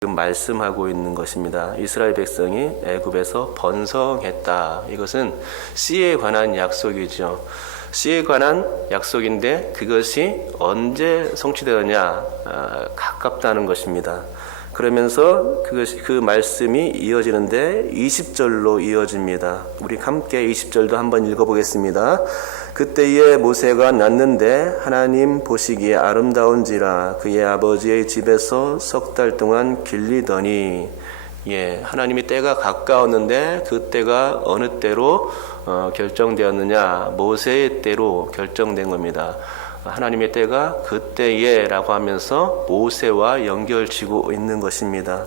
지금 말씀하고 있는 것입니다. 이스라엘 백성이 애굽에서 번성했다. 이것은 씨에 관한 약속이죠. 씨에 관한 약속인데 그것이 언제 성취되느냐 가깝다는 것입니다. 그러면서 그 말씀이 이어지는데 20절로 이어집니다. 우리 함께 20절도 한번 읽어보겠습니다. 그때에 모세가 낳는데 하나님 보시기에 아름다운지라 그의 아버지의 집에서 석 달 동안 길리더니 하나님이 때가 가까웠는데 그 때가 어느 때로 결정되었느냐? 모세의 때로 결정된 겁니다. 하나님의 때가 그때에 라고 하면서 모세와 연결지고 있는 것입니다.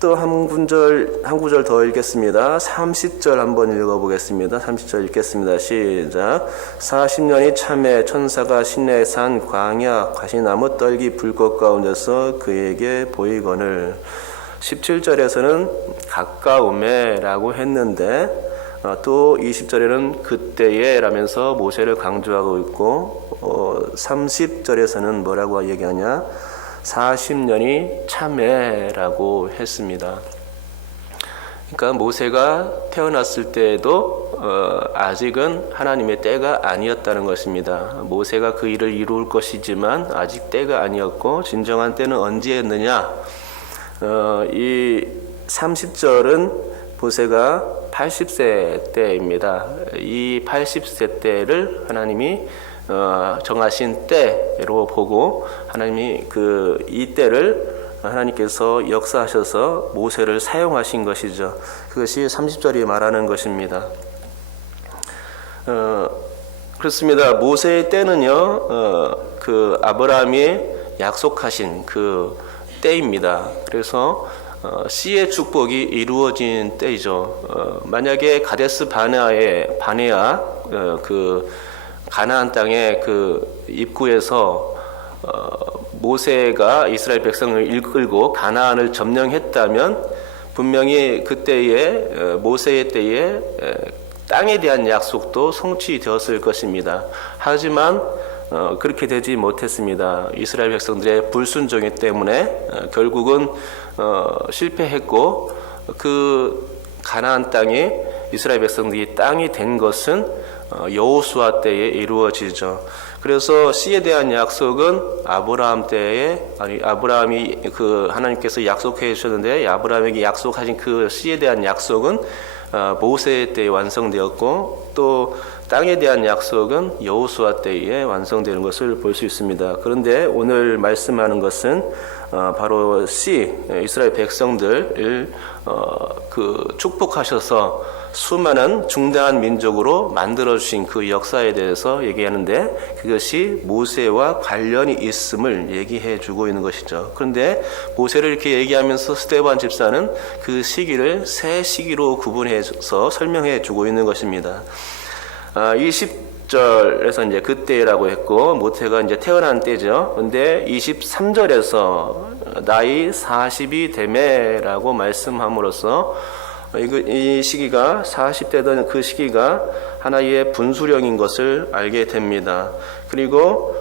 또 한 구절 더 읽겠습니다. 30절 한번 읽어보겠습니다. 30절 읽겠습니다. 시작. 40년이 참에 천사가 시내에 산 광야 가시나무 떨기 불꽃 가운데서 그에게 보이거늘. 17절에서는 가까움에 라고 했는데 또 20절에는 그때에 라면서 모세를 강조하고 있고 30절에서는 뭐라고 얘기하냐? 40년이 참회라고 했습니다. 그러니까 모세가 태어났을 때에도 아직은 하나님의 때가 아니었다는 것입니다. 모세가 그 일을 이룰 것이지만 아직 때가 아니었고 진정한 때는 언제였느냐? 이 30절은 모세가 80세 때입니다. 이 80세 때를 하나님이 정하신 때로 보고 하나님이 이 때를 하나님께서 역사하셔서 모세를 사용하신 것이죠. 그것이 30절이 말하는 것입니다. 그렇습니다. 모세의 때는요, 그 아브라함이 약속하신 그 때입니다. 그래서 씨의 축복이 이루어진 때이죠. 만약에 가데스 바네아 그 가나안 땅의 그 입구에서 모세가 이스라엘 백성을 이끌고 가나안을 점령했다면 분명히 그때에 모세의 때에 땅에 대한 약속도 성취되었을 것입니다. 하지만 그렇게 되지 못했습니다. 이스라엘 백성들의 불순종이 때문에 결국은 실패했고 그 가나안 땅에 이스라엘 백성들이 땅이 된 것은 여호수아 때에 이루어지죠. 그래서 씨에 대한 약속은 아브라함이 하나님께서 약속해 주셨는데 아브라함에게 약속하신 그 씨에 대한 약속은 모세 때에 완성되었고 또 땅에 대한 약속은 여호수아 때에 완성되는 것을 볼 수 있습니다. 그런데 오늘 말씀하는 것은 바로 이스라엘 백성들을 축복하셔서 수많은 중대한 민족으로 만들어주신 그 역사에 대해서 얘기하는데 그것이 모세와 관련이 있음을 얘기해 주고 있는 것이죠. 그런데 모세를 이렇게 얘기하면서 스데반 집사는 그 시기를 세 시기로 구분해서 설명해 주고 있는 것입니다. 20절에서 이제 그때라고 했고 모세가 이제 태어난 때죠. 근데 23절에서 나이 40이 되매라고 말씀함으로써 이 시기가 40대던 그 시기가 하나의 분수령인 것을 알게 됩니다. 그리고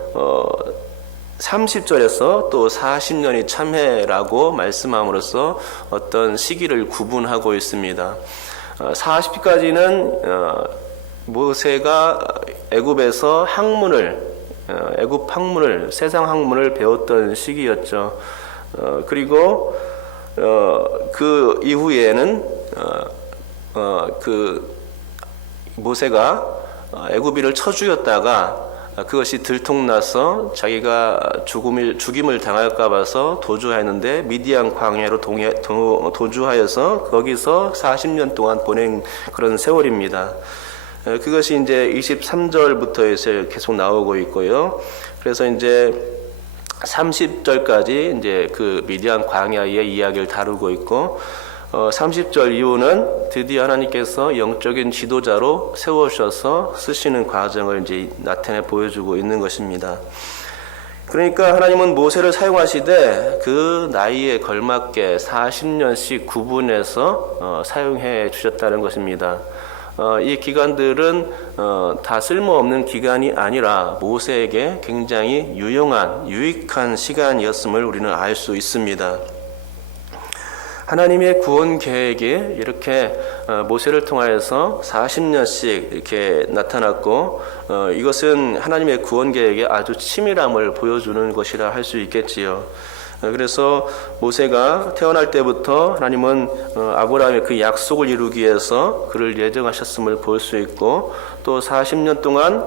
30절에서 또 40년이 참회라고 말씀함으로써 어떤 시기를 구분하고 있습니다. 40까지는 모세가 애굽에서 애굽 학문을 세상 학문을 배웠던 시기였죠. 그리고 그 이후에는 모세가 애굽인을 쳐 죽였다가 그것이 들통나서 자기가 죽임을 당할까 봐서 도주하였는데 미디안 광야로 도주하여서 거기서 40년 동안 보낸 그런 세월입니다. 그것이 이제 23절부터 해서 계속 나오고 있고요. 그래서 이제 30절까지 이제 그 미디안 광야의 이야기를 다루고 있고 30절 이후는 드디어 하나님께서 영적인 지도자로 세워주셔서 쓰시는 과정을 이제 나타내 보여주고 있는 것입니다. 그러니까 하나님은 모세를 사용하시되 그 나이에 걸맞게 40년씩 구분해서 사용해 주셨다는 것입니다. 이 기간들은 다 쓸모없는 기간이 아니라 모세에게 굉장히 유익한 시간이었음을 우리는 알 수 있습니다. 하나님의 구원 계획이 이렇게 모세를 통하여서 40년씩 이렇게 나타났고, 이것은 하나님의 구원 계획의 아주 치밀함을 보여주는 것이라 할 수 있겠지요. 그래서 모세가 태어날 때부터 하나님은 아브라함의 그 약속을 이루기 위해서 그를 예정하셨음을 볼 수 있고, 또 40년 동안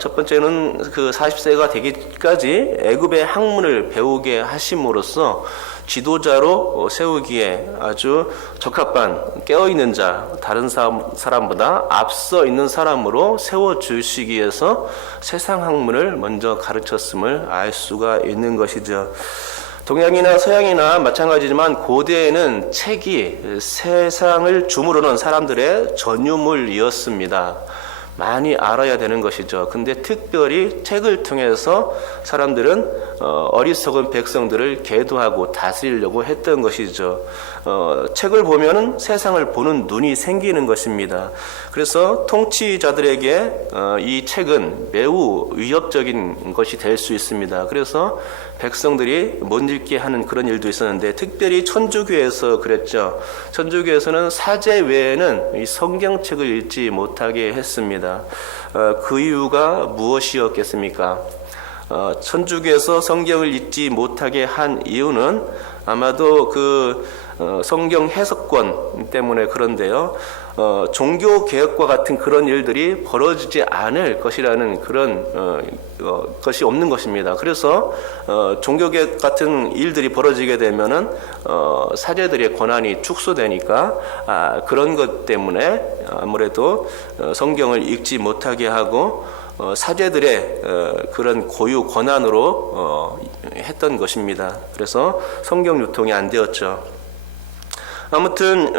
첫 번째는 그 40세가 되기까지 애굽의 학문을 배우게 하심으로써 지도자로 세우기에 아주 적합한 깨어있는 자, 다른 사람보다 앞서 있는 사람으로 세워주시기 위해서 세상 학문을 먼저 가르쳤음을 알 수가 있는 것이죠. 동양이나 서양이나 마찬가지지만 고대에는 책이 세상을 주무르는 사람들의 전유물이었습니다. 많이 알아야 되는 것이죠. 근데 특별히 책을 통해서 사람들은 어리석은 백성들을 계도하고 다스리려고 했던 것이죠. 책을 보면은 세상을 보는 눈이 생기는 것입니다. 그래서 통치자들에게 이 책은 매우 위협적인 것이 될 수 있습니다. 그래서 백성들이 못 읽게 하는 그런 일도 있었는데, 특별히 천주교에서 그랬죠. 천주교에서는 사제 외에는 이 성경책을 읽지 못하게 했습니다. 그 이유가 무엇이었겠습니까? 천주교에서 성경을 읽지 못하게 한 이유는 아마도 그 성경 해석권 때문에 그런데요. 종교 개혁과 같은 그런 일들이 벌어지지 않을 것이라는 그런 것이 없는 것입니다. 그래서 종교 개혁 같은 일들이 벌어지게 되면은 사제들의 권한이 축소되니까 그런 것 때문에 아무래도 성경을 읽지 못하게 하고 사제들의 그런 고유 권한으로 했던 것입니다. 그래서 성경 유통이 안 되었죠. 아무튼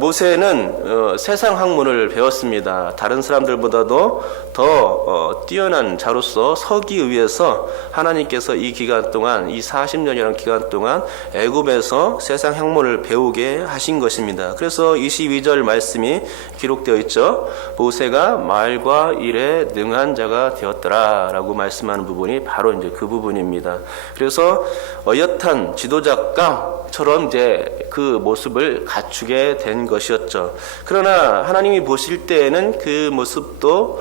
모세는 세상 학문을 배웠습니다. 다른 사람들보다도 더 뛰어난 자로서 서기 위해서 하나님께서 이 기간 동안, 이 40년이라는 기간 동안 애굽에서 세상 학문을 배우게 하신 것입니다. 그래서 22절 말씀이 기록되어 있죠. 모세가 말과 일에 능한 자가 되었더라라고 말씀하는 부분이 바로 이제 그 부분입니다. 그래서 어엿한 지도자감처럼 이제 그 모습을 갖추게 된 것이었죠. 그러나 하나님이 보실 때에는 그 모습도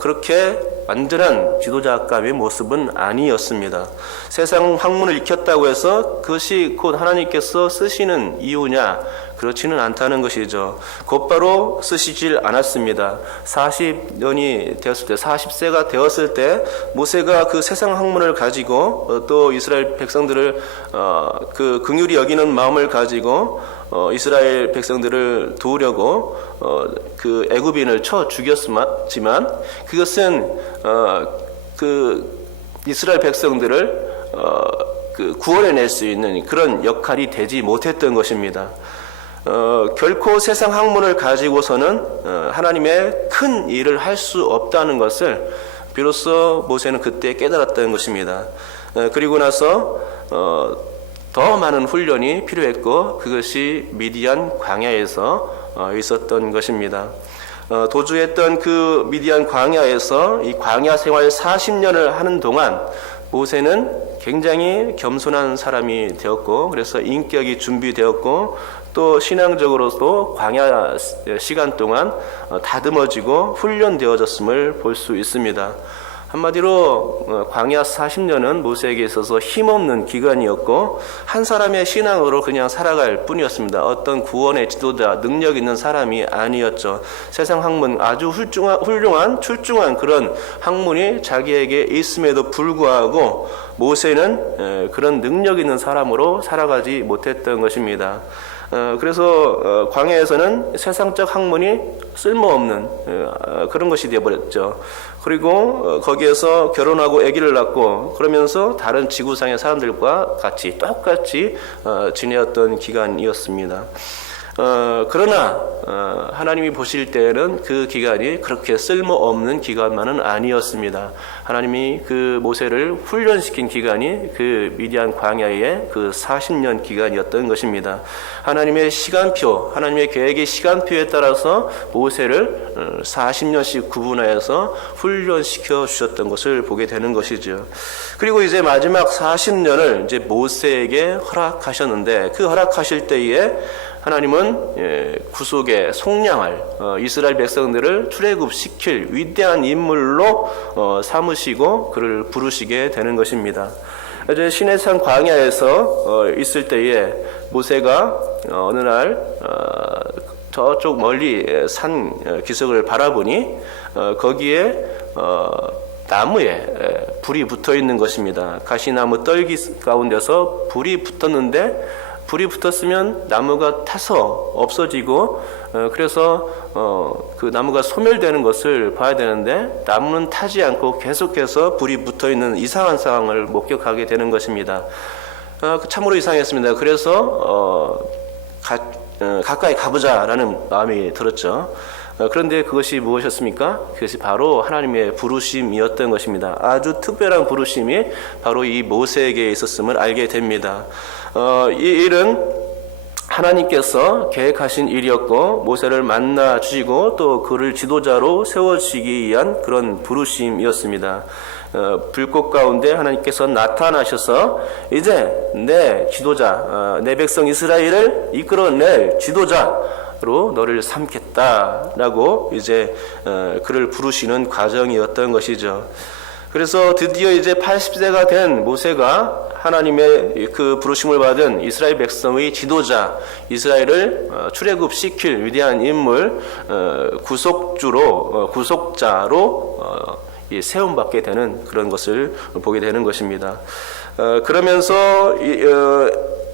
그렇게 완전한 지도자감의 모습은 아니었습니다. 세상 학문을 익혔다고 해서 그것이 곧 하나님께서 쓰시는 이유냐? 그렇지는 않다는 것이죠. 곧바로 쓰시질 않았습니다. 40년이 되었을 때, 40세가 되었을 때 모세가 그 세상 학문을 가지고 또 이스라엘 백성들을 그 긍휼히 여기는 마음을 가지고 이스라엘 백성들을 도우려고 그 애굽인을 쳐 죽였지만 그것은 그 이스라엘 백성들을 그 구원해낼 수 있는 그런 역할이 되지 못했던 것입니다. 결코 세상 학문을 가지고서는 하나님의 큰 일을 할 수 없다는 것을 비로소 모세는 그때 깨달았던 것입니다. 그리고 나서 더 많은 훈련이 필요했고 그것이 미디안 광야에서 있었던 것입니다. 도주했던 그 미디안 광야에서 이 광야 생활 40년을 하는 동안 모세는 굉장히 겸손한 사람이 되었고, 그래서 인격이 준비되었고, 또 신앙적으로도 광야 시간 동안 다듬어지고 훈련되어졌음을 볼 수 있습니다. 한마디로 광야 40년은 모세에게 있어서 힘없는 기간이었고 한 사람의 신앙으로 그냥 살아갈 뿐이었습니다. 어떤 구원의 지도자, 능력 있는 사람이 아니었죠. 세상 학문, 아주 훌륭한 출중한 그런 학문이 자기에게 있음에도 불구하고 모세는 그런 능력 있는 사람으로 살아가지 못했던 것입니다. 그래서 광야에서는 세상적 학문이 쓸모없는 그런 것이 되어버렸죠. 그리고 거기에서 결혼하고 아기를 낳고 그러면서 다른 지구상의 사람들과 같이 똑같이 지내었던 기간이었습니다. 그러나 하나님이 보실 때에는 그 기간이 그렇게 쓸모없는 기간만은 아니었습니다. 하나님이 그 모세를 훈련시킨 기간이 그 미디안 광야의 그 40년 기간이었던 것입니다. 하나님의 시간표, 하나님의 계획의 시간표에 따라서 모세를 40년씩 구분하여서 훈련시켜 주셨던 것을 보게 되는 것이죠. 그리고 이제 마지막 40년을 이제 모세에게 허락하셨는데, 그 허락하실 때에 하나님은 구속의 속량할 이스라엘 백성들을 출애굽시킬 위대한 인물로 삼으시고 그를 부르시게 되는 것입니다. 이제 시내산 광야에서 있을 때에 모세가 어느 날 저쪽 멀리 산 기슭을 바라보니 거기에 나무에 불이 붙어 있는 것입니다. 가시나무 떨기 가운데서 불이 붙었는데, 불이 붙었으면 나무가 타서 없어지고 그래서 그 나무가 소멸되는 것을 봐야 되는데, 나무는 타지 않고 계속해서 불이 붙어있는 이상한 상황을 목격하게 되는 것입니다. 참으로 이상했습니다. 그래서 가까이 가보자라는 마음이 들었죠. 그런데 그것이 무엇이었습니까? 그것이 바로 하나님의 부르심이었던 것입니다. 아주 특별한 부르심이 바로 이 모세에게 있었음을 알게 됩니다. 이 일은 하나님께서 계획하신 일이었고, 모세를 만나 주시고 또 그를 지도자로 세워주시기 위한 그런 부르심이었습니다. 불꽃 가운데 하나님께서 나타나셔서 이제 내 지도자, 내 백성 이스라엘을 이끌어낼 지도자로 너를 삼겠다라고 이제 그를 부르시는 과정이었던 것이죠. 그래서 드디어 이제 80세가 된 모세가 하나님의 그 부르심을 받은 이스라엘 백성의 지도자, 이스라엘을 출애굽시킬 위대한 인물, 구속자로 세움받게 되는 그런 것을 보게 되는 것입니다. 그러면서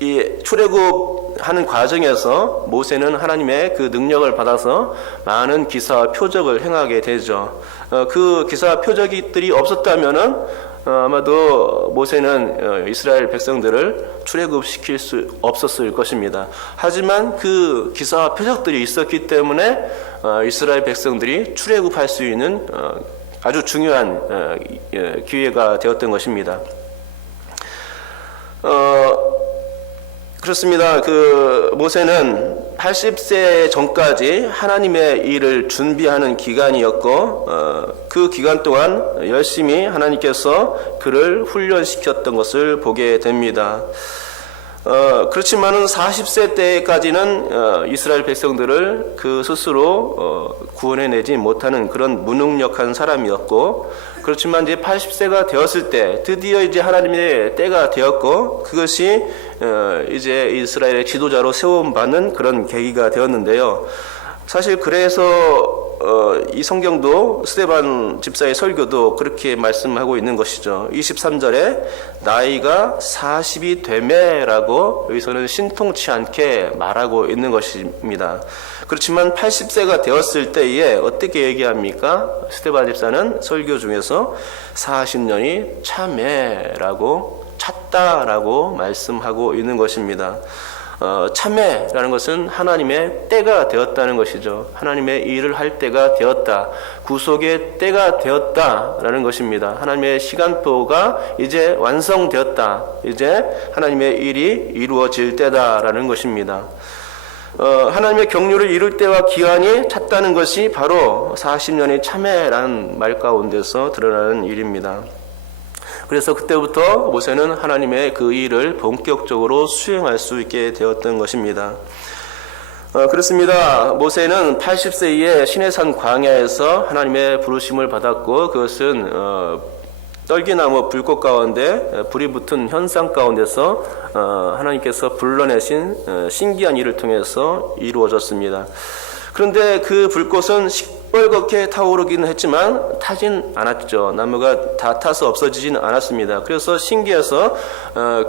이 출애굽하는 과정에서 모세는 하나님의 그 능력을 받아서 많은 기사와 표적을 행하게 되죠. 그 기사와 표적들이 없었다면은 아마도 모세는 이스라엘 백성들을 출애굽시킬 수 없었을 것입니다. 하지만 그 기사와 표적들이 있었기 때문에 이스라엘 백성들이 출애굽할 수 있는 아주 중요한 기회가 되었던 것입니다. 그렇습니다. 그 모세는 80세 전까지 하나님의 일을 준비하는 기간이었고, 그 기간 동안 열심히 하나님께서 그를 훈련시켰던 것을 보게 됩니다. 그렇지만은 40세 때까지는 이스라엘 백성들을 그 스스로 구원해내지 못하는 그런 무능력한 사람이었고, 그렇지만 이제 80세가 되었을 때 드디어 이제 하나님의 때가 되었고, 그것이 이제 이스라엘의 지도자로 세움받는 그런 계기가 되었는데요. 사실 그래서 이 성경도 스데반 집사의 설교도 그렇게 말씀하고 있는 것이죠. 23절에 나이가 40이 되매라고 여기서는 신통치 않게 말하고 있는 것입니다. 그렇지만 80세가 되었을 때에 어떻게 얘기합니까? 스데반 집사는 설교 중에서 40년이 참매라고 찼다라고 말씀하고 있는 것입니다. 참회라는 것은 하나님의 때가 되었다는 것이죠. 하나님의 일을 할 때가 되었다. 구속의 때가 되었다라는 것입니다. 하나님의 시간표가 이제 완성되었다. 이제 하나님의 일이 이루어질 때다라는 것입니다. 하나님의 경륜을 이룰 때와 기한이 찼다는 것이 바로 40년의 참회라는 말 가운데서 드러나는 일입니다. 그래서 그때부터 모세는 하나님의 그 일을 본격적으로 수행할 수 있게 되었던 것입니다. 그렇습니다. 모세는 80세에 시내산 광야에서 하나님의 부르심을 받았고, 그것은 떨기나무 불꽃 가운데 불이 붙은 현상 가운데서 하나님께서 불러내신 신기한 일을 통해서 이루어졌습니다. 그런데 그 불꽃은 시뻘겋게 타오르기는 했지만 타진 않았죠. 나무가 다 타서 없어지지는 않았습니다. 그래서 신기해서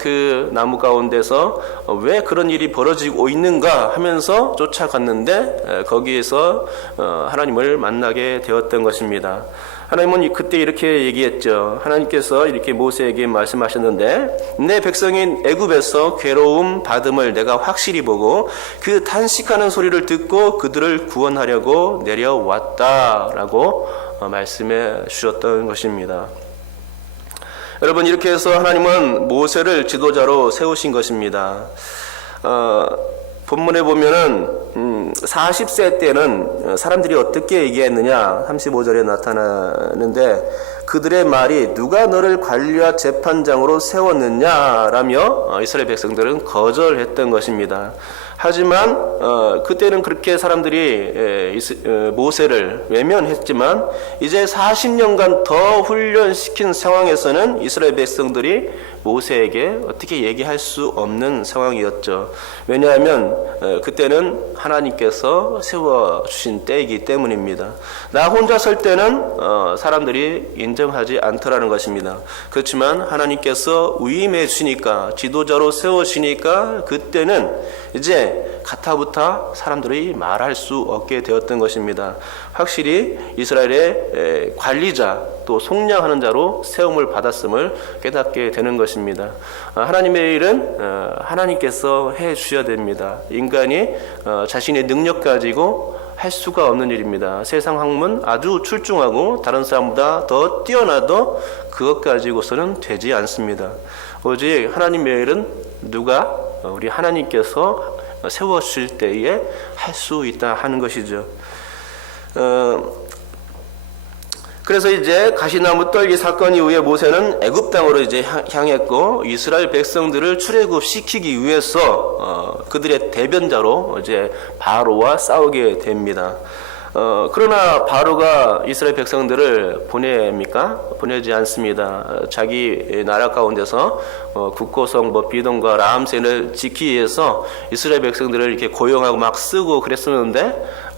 그 나무 가운데서 왜 그런 일이 벌어지고 있는가 하면서 쫓아갔는데 거기에서 하나님을 만나게 되었던 것입니다. 하나님은 그때 이렇게 얘기했죠. 하나님께서 이렇게 모세에게 말씀하셨는데 내 백성인 애굽에서 괴로움 받음을 내가 확실히 보고 그 탄식하는 소리를 듣고 그들을 구원하려고 내려왔다라고 말씀해 주셨던 것입니다. 여러분, 이렇게 해서 하나님은 모세를 지도자로 세우신 것입니다. 본문에 보면은 40세 때는 사람들이 어떻게 얘기했느냐 35절에 나타나는데 그들의 말이 누가 너를 관리와 재판장으로 세웠느냐라며 이스라엘 백성들은 거절했던 것입니다. 하지만 그때는 그렇게 사람들이 모세를 외면했지만 이제 40년간 더 훈련시킨 상황에서는 이스라엘 백성들이 모세에게 어떻게 얘기할 수 없는 상황이었죠. 왜냐하면 그때는 하나님께서 세워주신 때이기 때문입니다. 나 혼자 설 때는 사람들이 인정하지 않더라는 것입니다. 그렇지만 하나님께서 위임해 주시니까 지도자로 세우시니까 그때는 이제 가타부타 사람들이 말할 수 없게 되었던 것입니다. 확실히 이스라엘의 관리자 또 속량하는 자로 세움을 받았음을 깨닫게 되는 것입니다. 하나님의 일은 하나님께서 해 주셔야 됩니다. 인간이 자신의 능력 가지고 할 수가 없는 일입니다. 세상 학문 아주 출중하고 다른 사람보다 더 뛰어나도 그것 가지고서는 되지 않습니다. 오직 하나님의 일은 누가 우리 하나님께서 세워주실 때에 할 수 있다 하는 것이죠. 그래서 이제 가시나무 떨기 사건 이후에 모세는 애굽 땅으로 이제 향했고 이스라엘 백성들을 출애굽시키기 위해서 그들의 대변자로 이제 바로와 싸우게 됩니다. 그러나 바로가 이스라엘 백성들을 보냅니까? 보내지 않습니다. 자기 나라 가운데서 국고성 비동과 라암센을 지키기 위해서 이스라엘 백성들을 이렇게 고용하고 막 쓰고 그랬었는데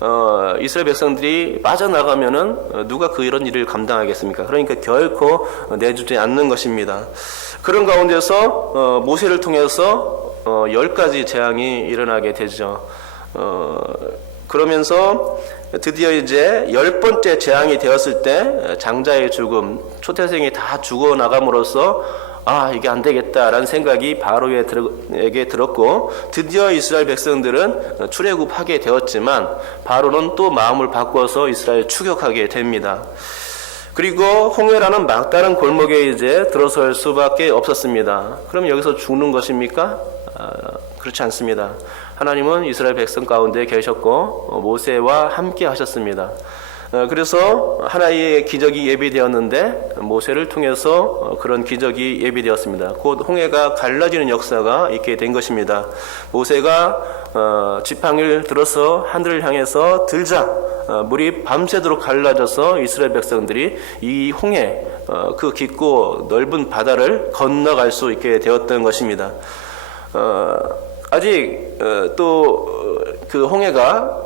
이스라엘 백성들이 빠져나가면은 누가 이런 일을 감당하겠습니까? 그러니까 결코 내주지 않는 것입니다. 그런 가운데서 모세를 통해서 10가지 재앙이 일어나게 되죠. 그러면서 드디어 이제 10번째 재앙이 되었을 때 장자의 죽음, 초태생이 다 죽어나감으로써 이게 안 되겠다라는 생각이 바로에게 들었고 드디어 이스라엘 백성들은 출애굽하게 되었지만 바로는 또 마음을 바꿔서 이스라엘 추격하게 됩니다. 그리고 홍해라는 막다른 골목에 이제 들어설 수밖에 없었습니다. 그럼 여기서 죽는 것입니까? 그렇지 않습니다. 하나님은 이스라엘 백성 가운데 계셨고 모세와 함께 하셨습니다. 그래서 하나의 기적이 예비되었는데 모세를 통해서 그런 기적이 예비되었습니다. 곧 홍해가 갈라지는 역사가 있게 된 것입니다. 모세가 지팡이를 들어서 하늘을 향해서 들자 물이 밤새도록 갈라져서 이스라엘 백성들이 이 홍해 그 깊고 넓은 바다를 건너갈 수 있게 되었던 것입니다. 아직 또 그 홍해가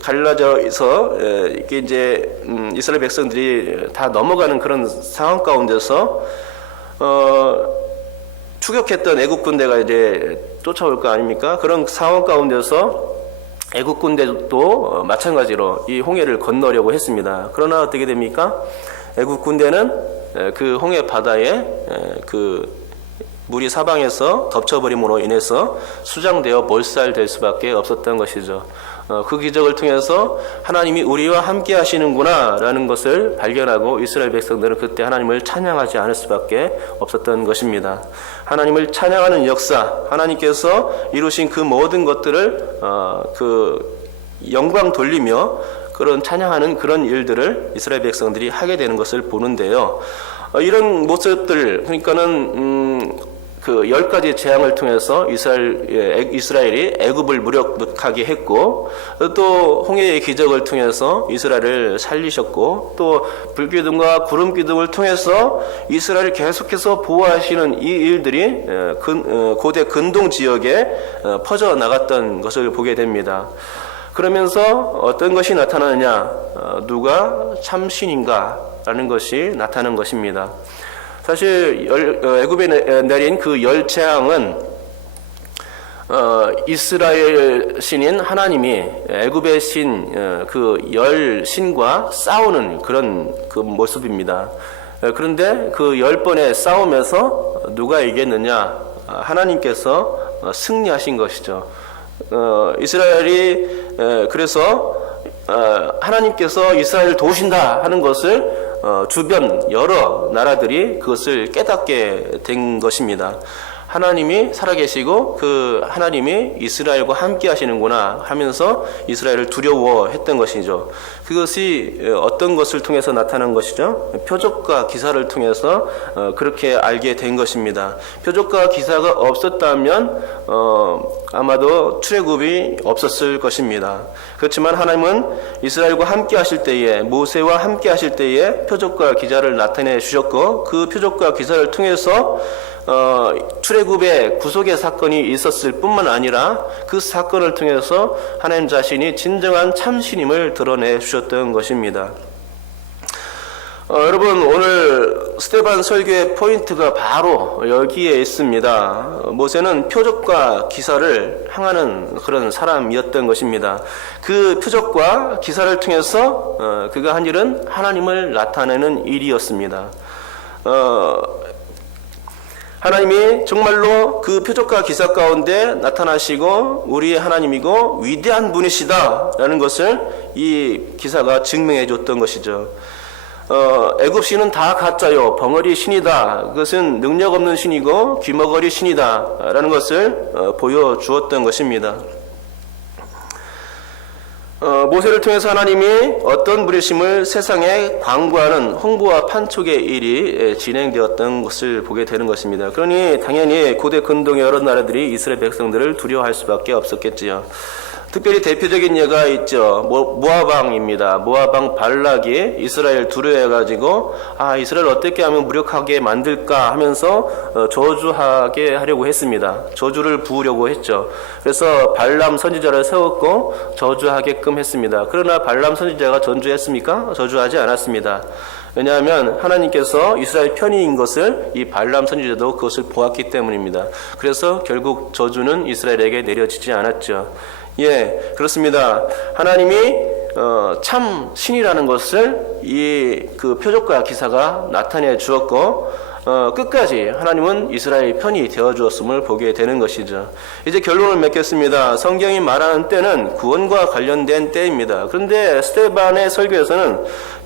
갈라져서 이게 이제 이스라엘 백성들이 다 넘어가는 그런 상황 가운데서 추격했던 애국 군대가 이제 쫓아올 거 아닙니까? 그런 상황 가운데서 애국 군대도 마찬가지로 이 홍해를 건너려고 했습니다. 그러나 어떻게 됩니까? 애국 군대는 그 홍해 바다에 물이 사방에서 덮쳐버림으로 인해서 수장되어 몰살될 수밖에 없었던 것이죠. 그 기적을 통해서 하나님이 우리와 함께 하시는구나 라는 것을 발견하고 이스라엘 백성들은 그때 하나님을 찬양하지 않을 수밖에 없었던 것입니다. 하나님을 찬양하는 역사, 하나님께서 이루신 그 모든 것들을 영광 돌리며 그런 찬양하는 그런 일들을 이스라엘 백성들이 하게 되는 것을 보는데요. 이런 모습들, 그러니까는 그 10가지 재앙을 통해서 이스라엘이 애굽을 무력하게 했고 또 홍해의 기적을 통해서 이스라엘을 살리셨고 또 불기둥과 구름기둥을 통해서 이스라엘을 계속해서 보호하시는 이 일들이 고대 근동 지역에 퍼져나갔던 것을 보게 됩니다. 그러면서 어떤 것이 나타나느냐, 누가 참신인가 라는 것이 나타나는 것입니다. 사실 애굽에 내린 그 10재앙은 이스라엘 신인 하나님이 애굽의 신, 그 열 신과 싸우는 그런 그 모습입니다. 그런데 그 10번의 싸움에서 누가 이겼느냐? 하나님께서 승리하신 것이죠. 이스라엘이 그래서 하나님께서 이스라엘을 도우신다 하는 것을 주변 여러 나라들이 그것을 깨닫게 된 것입니다. 하나님이 살아계시고 그 하나님이 이스라엘과 함께 하시는구나 하면서 이스라엘을 두려워했던 것이죠. 그것이 어떤 것을 통해서 나타난 것이죠? 표적과 기사를 통해서 그렇게 알게 된 것입니다. 표적과 기사가 없었다면 아마도 출애굽이 없었을 것입니다. 그렇지만 하나님은 이스라엘과 함께 하실 때에, 모세와 함께 하실 때에 표적과 기사를 나타내 주셨고, 그 표적과 기사를 통해서 출애굽의 구속의 사건이 있었을 뿐만 아니라 그 사건을 통해서 하나님 자신이 진정한 참신임을 드러내 주셨던 것입니다. 여러분, 오늘 스데반 설교의 포인트가 바로 여기에 있습니다. 모세는 표적과 기사를 행하는 그런 사람이었던 것입니다. 그 표적과 기사를 통해서 그가 한 일은 하나님을 나타내는 일이었습니다. 하나님이 정말로 그 표적과 기사 가운데 나타나시고 우리의 하나님이고 위대한 분이시다 라는 것을 이 기사가 증명해 줬던 것이죠. 애굽 신은 다 가짜요, 벙어리 신이다, 그것은 능력 없는 신이고 귀머거리 신이다 라는 것을 보여주었던 것입니다. 모세를 통해서 하나님이 어떤 분이심을 세상에 광고하는 홍보와 판촉의 일이 진행되었던 것을 보게 되는 것입니다. 그러니 당연히 고대 근동의 여러 나라들이 이스라엘 백성들을 두려워할 수밖에 없었겠지요. 특별히 대표적인 예가 있죠. 모압왕입니다. 모압왕 발락이 이스라엘 두려워해가지고 이스라엘 어떻게 하면 무력하게 만들까 하면서 저주하게 하려고 했습니다. 저주를 부으려고 했죠. 그래서 발람 선지자를 세웠고 저주하게끔 했습니다. 그러나 발람 선지자가 전주했습니까? 저주하지 않았습니다. 왜냐하면 하나님께서 이스라엘 편이인 것을 이 발람 선지자도 그것을 보았기 때문입니다. 그래서 결국 저주는 이스라엘에게 내려지지 않았죠. 예, 그렇습니다. 하나님이 참 신이라는 것을 이 그 표적과 기사가 나타내 주었고 끝까지 하나님은 이스라엘 편이 되어 주었음을 보게 되는 것이죠. 이제 결론을 맺겠습니다. 성경이 말하는 때는 구원과 관련된 때입니다. 그런데 스데반의 설교에서는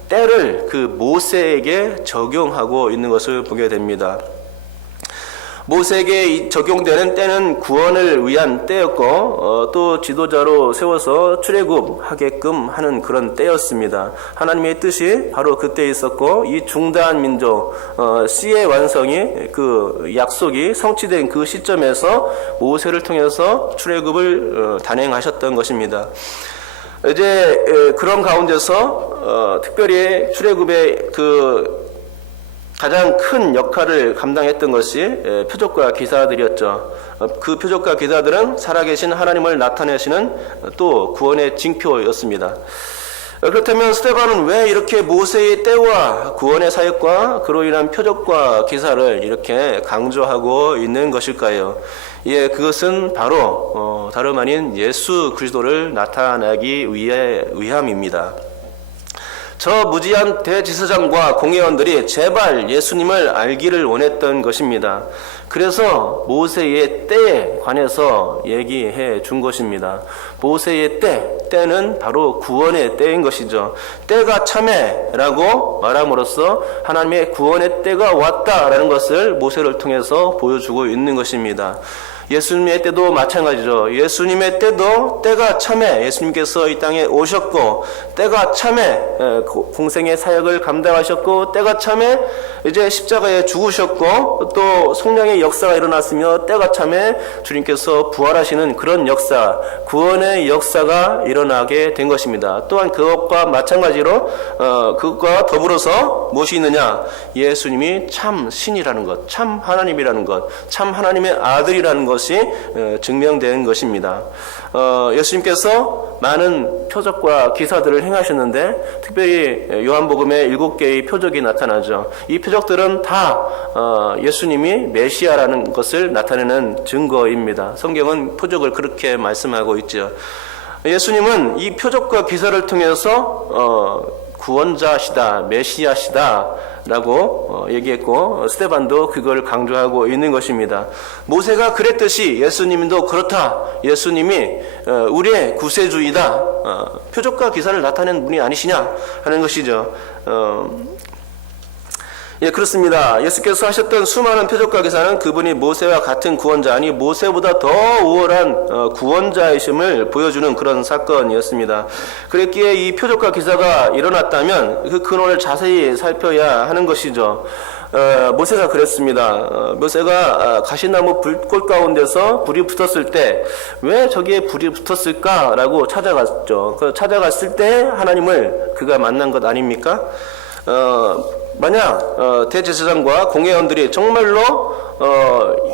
때를 그 모세에게 적용하고 있는 것을 보게 됩니다. 모세에게 적용되는 때는 구원을 위한 때였고 또 지도자로 세워서 출애굽하게끔 하는 그런 때였습니다. 하나님의 뜻이 바로 그때 있었고 이 중대한 민족 씨의 완성이 그 약속이 성취된 그 시점에서 모세를 통해서 출애굽을 단행하셨던 것입니다. 이제 그런 가운데서 특별히 출애굽의 그 가장 큰 역할을 감당했던 것이 표적과 기사들이었죠. 그 표적과 기사들은 살아계신 하나님을 나타내시는 또 구원의 징표였습니다. 그렇다면 스데반은 왜 이렇게 모세의 때와 구원의 사역과 그로 인한 표적과 기사를 이렇게 강조하고 있는 것일까요? 예, 그것은 바로 다름 아닌 예수 그리스도를 나타내기 위함입니다. 저 무지한 대지사장과 공회원들이 제발 예수님을 알기를 원했던 것입니다. 그래서 모세의 때에 관해서 얘기해 준 것입니다. 모세의 때는 바로 구원의 때인 것이죠. 때가 참에라고 말함으로써 하나님의 구원의 때가 왔다라는 것을 모세를 통해서 보여주고 있는 것입니다. 예수님의 때도 마찬가지죠. 예수님의 때도 때가 참에 예수님께서 이 땅에 오셨고 때가 참에 공생의 사역을 감당하셨고 때가 참에 이제 십자가에 죽으셨고 또 성령의 역사가 일어났으며 때가 참에 주님께서 부활하시는 그런 역사, 구원의 역사가 일어나게 된 것입니다. 또한 그것과 마찬가지로 그것과 더불어서 무엇이 있느냐? 예수님이 참 신이라는 것, 참 하나님이라는 것, 참 하나님의 아들이라는 것 것이 증명된 것입니다. 예수님께서 많은 표적과 기사들을 행하셨는데 특별히 요한복음에 7개의 표적이 나타나죠. 이 표적들은 다 예수님이 메시아라는 것을 나타내는 증거입니다. 성경은 표적을 그렇게 말씀하고 있죠. 예수님은 이 표적과 기사를 통해서 구원자시다, 메시아시다 라고 얘기했고 스데반도 그걸 강조하고 있는 것입니다. 모세가 그랬듯이 예수님도 그렇다. 예수님이 우리의 구세주이다. 표적과 기사를 나타낸 분이 아니시냐 하는 것이죠. 예, 그렇습니다. 예수께서 하셨던 수많은 표적과 기사는 그분이 모세와 같은 구원자, 아니 모세보다 더 우월한 구원자이심을 보여주는 그런 사건이었습니다. 그랬기에 이 표적과 기사가 일어났다면 그 근원을 자세히 살펴야 하는 것이죠. 모세가 그랬습니다. 모세가 가시나무 불꽃 가운데서 불이 붙었을 때 왜 저기에 불이 붙었을까라고 찾아갔죠. 찾아갔을 때 하나님을 그가 만난 것 아닙니까? 만약 대제사장과 공회원들이 정말로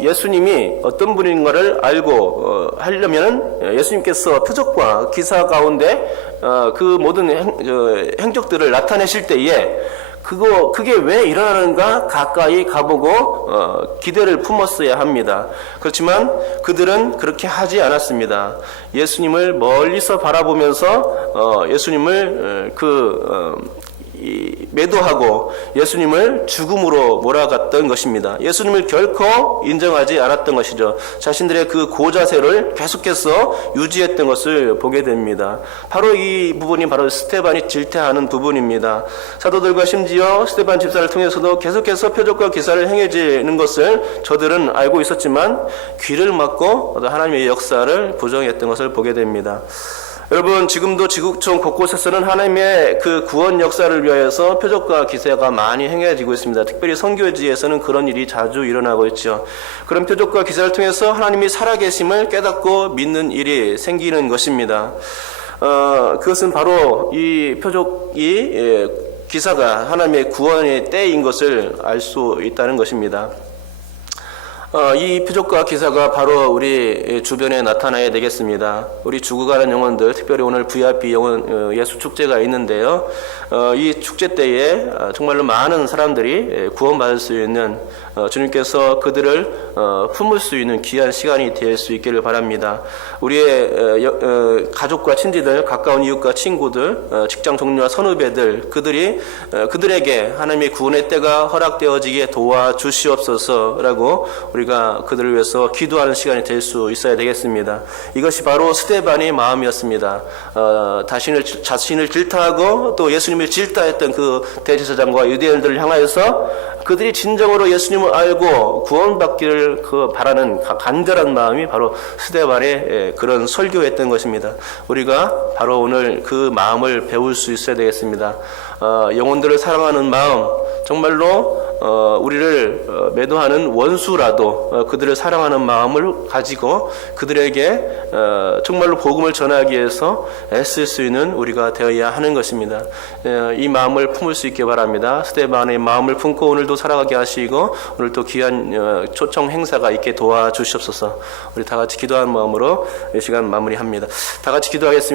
예수님이 어떤 분인가를 알고 하려면 예수님께서 표적과 기사 가운데 그 모든 행적들을 나타내실 때에 그게 왜 일어나는가 가까이 가보고 기대를 품었어야 합니다. 그렇지만 그들은 그렇게 하지 않았습니다. 예수님을 멀리서 바라보면서 예수님을 매도하고 예수님을 죽음으로 몰아갔던 것입니다. 예수님을 결코 인정하지 않았던 것이죠. 자신들의 그 고자세를 계속해서 유지했던 것을 보게 됩니다. 바로 이 부분이 바로 스데반이 질타하는 부분입니다. 사도들과 심지어 스데반 집사를 통해서도 계속해서 표적과 기사를 행해지는 것을 저들은 알고 있었지만 귀를 막고 하나님의 역사를 부정했던 것을 보게 됩니다. 여러분, 지금도 지구촌 곳곳에서는 하나님의 그 구원 역사를 위하여서 표적과 기사가 많이 행해지고 있습니다. 특별히 선교지에서는 그런 일이 자주 일어나고 있죠. 그런 표적과 기사를 통해서 하나님이 살아계심을 깨닫고 믿는 일이 생기는 것입니다. 그것은 바로 이 표적이 기사가 하나님의 구원의 때인 것을 알 수 있다는 것입니다. 이 표적과 기사가 바로 우리 주변에 나타나야 되겠습니다. 우리 죽어가는 영혼들, 특별히 오늘 VIP 영혼 예수 축제가 있는데요. 이 축제 때에 정말로 많은 사람들이 구원받을 수 있는 주님께서 그들을 품을 수 있는 귀한 시간이 될 수 있기를 바랍니다. 우리의 가족과 친지들, 가까운 이웃과 친구들, 직장 동료와 선후배들, 그들에게 하나님의 구원의 때가 허락되어지게 도와주시옵소서라고 우리가 그들을 위해서 기도하는 시간이 될 수 있어야 되겠습니다. 이것이 바로 스데반의 마음이었습니다. 자신을 질타하고 또 예수님을 질타했던 그 대제사장과 유대인들을 향하여서 그들이 진정으로 예수님을 알고 구원받기를 바라는 간절한 마음이 바로 스데반의 그런 설교였던 것입니다. 우리가 바로 오늘 그 마음을 배울 수 있어야 되겠습니다. 영혼들을 사랑하는 마음, 정말로 우리를 매도하는 원수라도 그들을 사랑하는 마음을 가지고 그들에게 정말로 복음을 전하기 위해서 애쓸 수 있는 우리가 되어야 하는 것입니다. 이 마음을 품을 수 있기 바랍니다. 스데반의 마음을 품고 오늘도 살아가게 하시고 오늘도 귀한 초청 행사가 있게 도와주시옵소서. 우리 다 같이 기도하는 마음으로 이 시간 마무리합니다. 다 같이 기도하겠습니다.